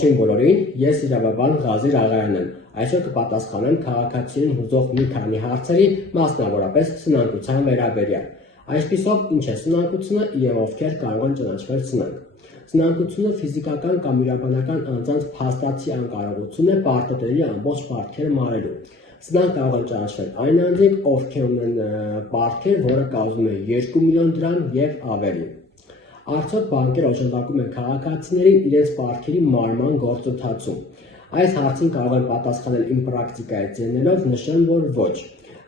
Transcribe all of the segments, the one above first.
Ողջույն բոլորին, ես իրավաբան Ղազիր Աղայանն եմ։ Այսօր կպատասխանեմ քաղաքացիներին հուզող մի քանի հարցերի, մասնավորապես սնանկության վերաբերյալ։ Այսպիսով, ինչ է սնանկությունը եւ ովքեր կարող են ճանաչվել սնանկ։ Սնանկությունը ֆիզիկական կամ իրավաբանական անձանց փաստացի անկարողություն է պարտադիր ամբողջ պարտքերը մարելու։ Սնանկ կարող են ճանաչվել այն անձինք, ովքեր ունեն պարտքեր, որը կազմում է 2 միլիոն դրամ եւ ավելի։ Արդյոք բանկերը օժանդակում են քաղաքացիներին իրենց պարտքերի մարման գործընթացում։ Այս հարցին կարող են պատասխանել իմ պրակտիկայից ելնելով, նշեմ, որ ոչ։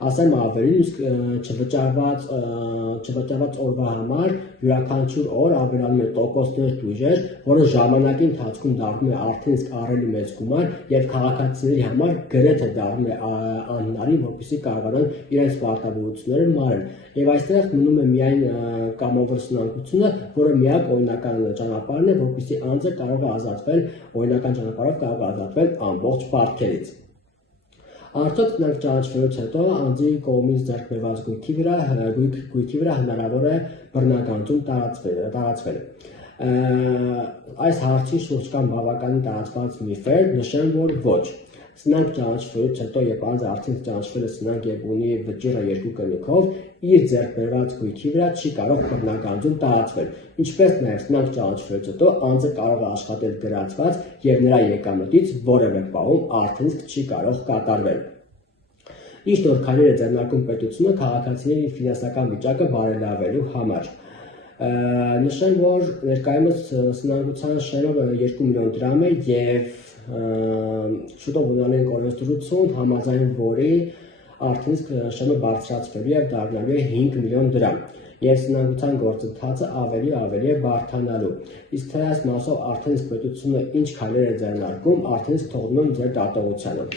Ասեմ ավելին, չվճարված օրվա համար յուրաքանչյուր օր ավելանում է տոկոսներ տույժեր, որը ժամանակի ընթացքում դառնում է արդեն իսկ ահռելի մեծ գումար եւ քաղաքացիների համար գրեթե դառնում է անհնարին, որպեսզի կարողանան իրենց պարտավորությունները մարել։ Եվ այստեղ մնում է միայն կամավոր սնանկությունը, որը միակ օրինական ճանապարհն է, որպեսզի անձը կարող է ազատվել, օրինական ճանապարհով կարող է ազատվել ամբողջ պարտքերից։ Արդյոք սնանկ ճանաչվելուց հետո անձի կողմից ձեռք բերված գույքի վրա հնարավոր է բռնագանձում տարածվել։ Այս հարցի շուրջ կան բավականին տարածված միֆեր, նշեմ, որ ոչ։ Սնանկ ճանաչվելուց հետո, երբ անձը արդեն ճանաչվել է սնանկ եւ ունի վճիռը 2 կնքով, իր ձեռք բերված գույքի վրա չի կարող բռնագանձում տարածվել։ Ինչպես նաեւ սնանկ ճանաչվելուց հետո անձը կարող է աշխատել գրացված եւ նրա եկամտից որևէ պահում արդեն իսկ չի կարող կատարվել։ Ինչ նոր քայլեր է ձեռնարկում պետությունը քաղաքացիների ֆինանսական վիճակը բարելավելու համար։ Նշեմ, որ ներկայումս սնանկության շեղը 2 միլիոն դրամ է եւ շուտով ունենալու օրենսդրություն, համաձայն որի արդեն իսկ շեղը բարձրացվելու եւ դառնալու է 5 միլիոն դրամ։ Եվ սնանկության գործընթացը ավելի է բարդանալու։ Իսկ թե այս մասով արդեն իսկ պետությունը ինչ քայլեր է ձեռնարկում, արդեն իսկ թողնում եմ ձեր դատողությանը։